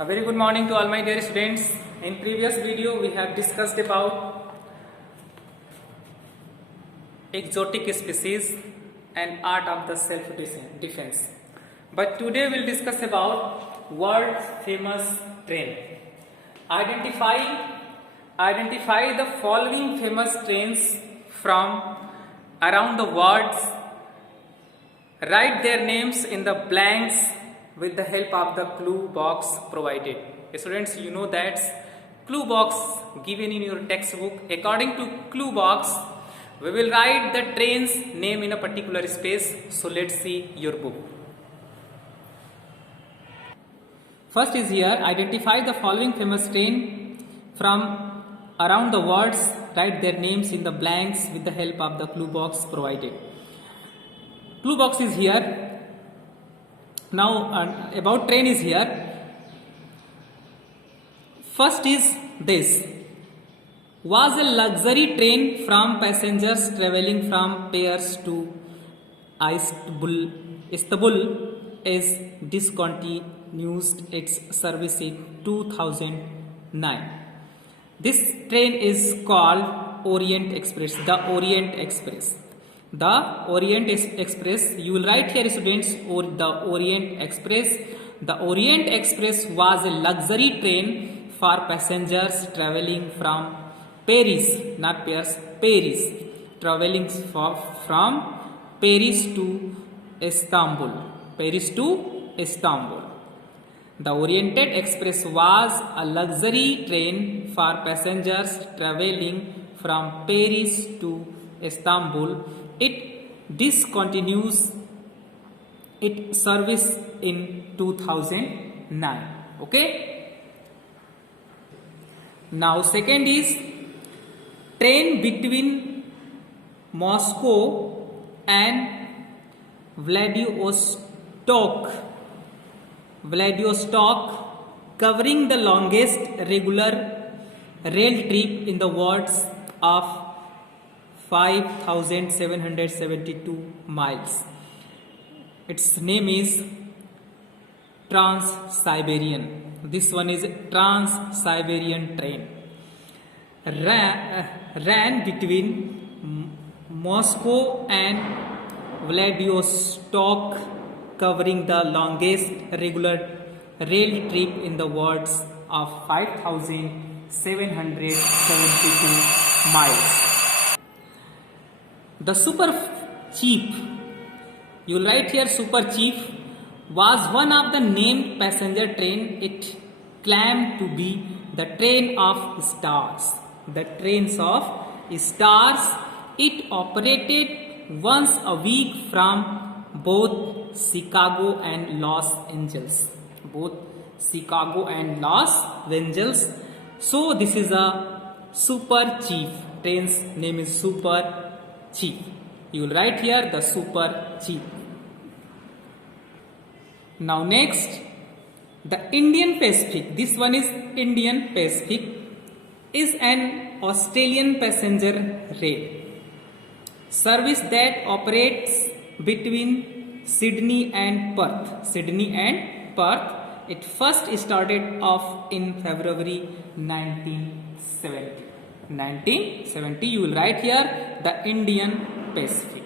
A very good morning to all my dear students. In previous video we have discussed about exotic species and art of the self defense. But today we'll discuss about world famous train. Identify the following famous trains from around the world. Write their names in the blanks with the help of the clue box provided. Students, you know that clue box given in your textbook. According to clue box, we will write the train's name in a particular space. So let's see your book. First is here, identify the following famous train from around the world. Write their names in the blanks with the help of the clue box provided. Clue box is here. Now about train is here. First is this. Was a luxury train from passengers travelling from Paris to Istanbul is discontinued its service in 2009. This train is called Orient Express, the Orient Express. The Orient Express, you will write here students, or the Orient Express. The Orient Express was a luxury train for passengers travelling from Paris, not Paris, Paris, travelling from Paris to Istanbul, Paris to Istanbul. The Orient Express was a luxury train for passengers travelling from Paris to Istanbul. It discontinues its service in 2009. Okay. Now second is train between Moscow and Vladivostok, covering the longest regular rail trip in the world of 5,772 miles. Its name is Trans-Siberian. This one is Trans-Siberian train. Ran between Moscow and Vladivostok, covering the longest regular rail trip in the world of 5,772 miles. The Super Chief, you will write here Super Chief, was one of the named passenger train. It claimed to be the train of stars. The trains of stars. It operated once a week from both Chicago and Los Angeles. Both Chicago and Los Angeles. So this is a Super Chief. Train's name is Super Chief. You will write here the Super Chief. Now next, the Indian Pacific. This one is Indian Pacific. Is an Australian passenger rail service that operates between Sydney and Perth. Sydney and Perth. It first started off in February 1970. 1970, you will write here the Indian Pacific.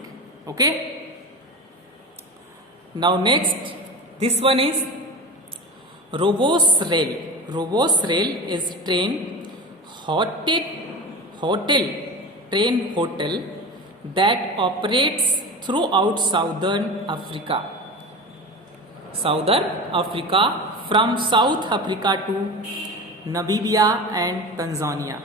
Okay. Now next, this one is Robos Rail. Robos Rail is train hotel that operates throughout Southern Africa. Southern Africa, from South Africa to Namibia and Tanzania.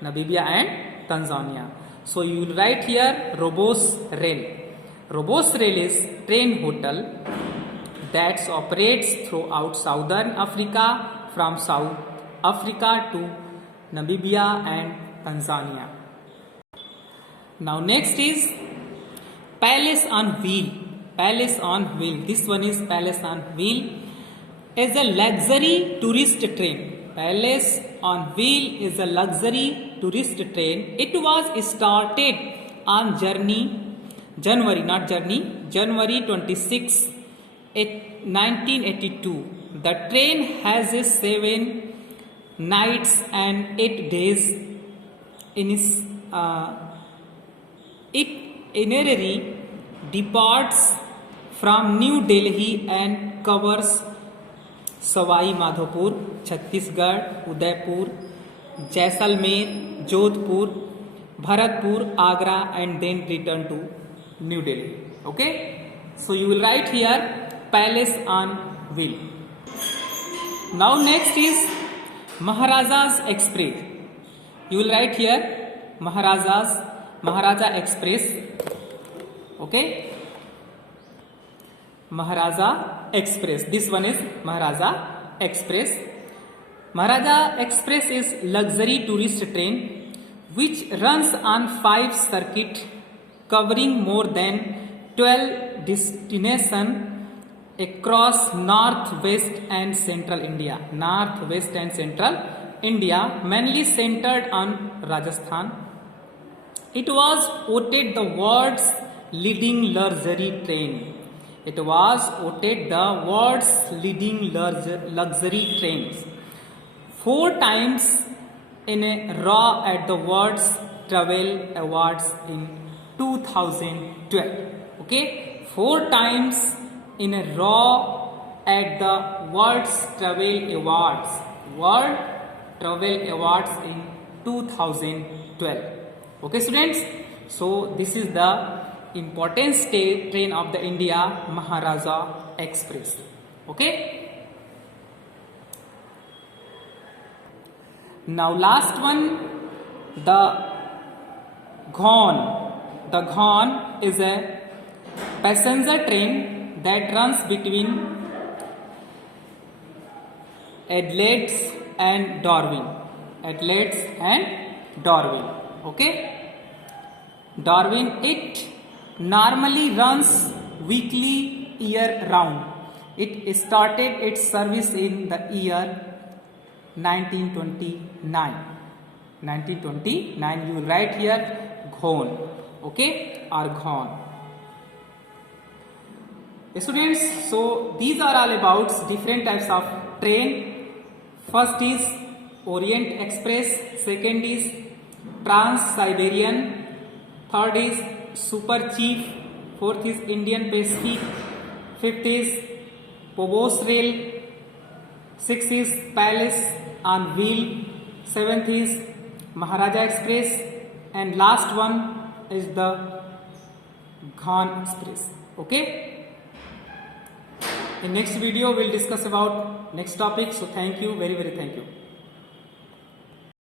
Namibia and Tanzania. So you will write here Robos Rail. Robos Rail is train hotel that operates throughout Southern Africa, from South Africa to Namibia and Tanzania. Now next is Palace on Wheel. Palace on Wheel. This one is Palace on Wheel. Is a luxury tourist train. Palace on Wheel is a luxury tourist train. It was started on January 26, 1982 The train has a 7 nights and 8 days in its itinerary, departs from New Delhi and covers Sawai Madhopur, Chhattisgarh, Udaipur, Jaisalmer, Jodhpur, Bharatpur, Agra, and then return to New Delhi. Okay, so you will write here palace on wheel. Now next is Maharaja's Express. You will write here Maharaja Express. Okay, Maharaja Express. This one is Maharaja Express. Maharaja Express is luxury tourist train which runs on 5 circuits covering more than 12 destinations across northwest and central India. Northwest and central India, mainly centered on Rajasthan. It was voted the world's leading luxury train. It was voted the world's leading luxury trains 4 times in a row at the World's Travel Awards in 2012. Okay, 4 times in a row at the World's Travel Awards. World Travel Awards in 2012. Okay, students. So this is the important train of the India, Maharaja Express. Okay. Now last one, the Ghaun. The Ghaun is a passenger train that runs between Adelaide and Darwin. Adelaide and Darwin. Okay. Darwin, it normally runs weekly year round. It started its service in the year 1929. 1929, you will write here Ghaun. Okay, or Ghaun. Students, so these are all about different types of train. First is Orient Express, second is Trans-Siberian, third is Super Chief, fourth is Indian Pacific, fifth is Povos Rail, sixth is Palace on Wheel, seventh is Maharaja Express, and last one is the Ghaun Express. Okay. In next video, we'll discuss about next topic. So thank you, very thank you.